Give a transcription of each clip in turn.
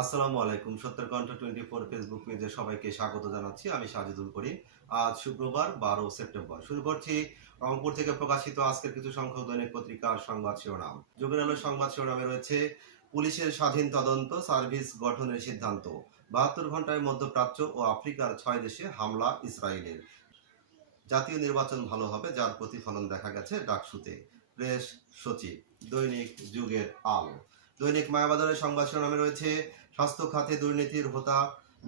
আসসালামু আলাইকুম। সত্তর কণ্ঠ টোয়েন্টি ফোর ফেসবুক পেজে সবাইকে স্বাগত জানাচ্ছি। আমি সাজিদুল করিম। আজ শুক্রবার, বারো সেপ্টেম্বর। শুরু করছি রংপুর থেকে প্রকাশিত আজকের কিছু সংখ্যক দৈনিক পত্রিকার সংবাদ শিরোনাম। যুগের আলো সংবাদ শিরোনামে রয়েছে, পুলিশের স্বাধীন তদন্ত, সার্ভিস গঠনের সিদ্ধান্ত। বাহাত্তর ঘন্টায় মধ্যপ্রাচ্য ও আফ্রিকার ছয় দেশে হামলা ইসরায়েলের। জাতীয় নির্বাচন ভালো হবে, যার প্রতিফলন দেখা গেছে ডাকসুতে। প্রেস সচিব, দৈনিক যুগের আলো। দৈনিক মায়াবাজারের সংবাদ শিরোনামে রয়েছে স্বাস্থ্য খাতে দুর্নীতির হোতা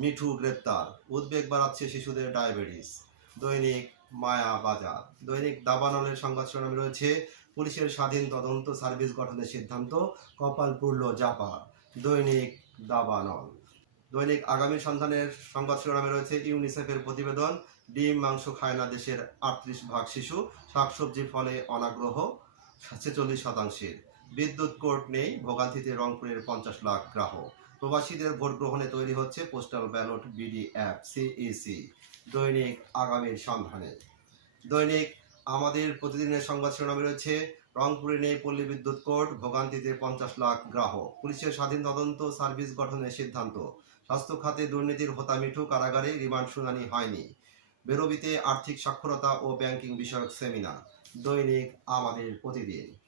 মিঠু গ্রেপ্তার। উদ্বেগ বাড়াচ্ছে শিশুদের ডায়াবেটিস। দৈনিক মায়া বাজার। দৈনিক দাবানলের সংবাদ শিরোনামে রয়েছে, পুলিশের স্বাধীন তদন্ত সার্ভিস গঠনের সিদ্ধান্ত, কপাল পুরল জাপা দৈনিক দাবানল। দৈনিক আগামী সন্ধানের সংবাদ শিরোনামে রয়েছে, ইউনিসেফের প্রতিবেদন, ডিম, মাংস খায় না দেশের আটত্রিশ ভাগ শিশু, শাকসবজি ফলে অনাগ্রহ ছেচল্লিশ শতাংশের। বিদ্যুৎ কোর্ট নেই, ভোগান্তিতে রংপুরের পঞ্চাশ লাখ গ্রাহক। প্রবাসীদের ভোট গ্রহণে তৈরি হচ্ছে postal ballot, BD app, CEC. দৈনিক আগামীর সন্ধানে। দৈনিক আমাদের প্রতিদিনের সংবাদ শিরোনামে রয়েছে, রংপুরে নেই পল্লী বিদ্যুৎ কোর্ট, ভোগান্তিতে পঞ্চাশ লাখ গ্রাহক। পুলিশের স্বাধীন তদন্ত, সার্ভিস গঠনের সিদ্ধান্ত। স্বাস্থ্য খাতে দুর্নীতির হোতা মিঠু, কারাগারে রিমান্ড শুনানি হয়নি। বেরোবিতে আর্থিক সাক্ষরতা ও ব্যাংকিং বিষয়ক সেমিনার। দৈনিক আমাদের প্রতিদিন।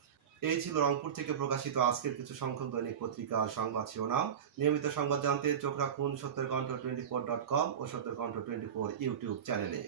এই ছিল রংপুর থেকে প্রকাশিত আজকের কিছু সংখ্যক দৈনিক পত্রিকা সংবাদ শিরোনাম। নিয়মিত সংবাদ জানতে চোখ রাখুন সত্যের কণ্ঠ টোয়েন্টি ফোর ডট কম ও সত্যের কণ্ঠ টোয়েন্টি ফোর ইউটিউব চ্যানেলে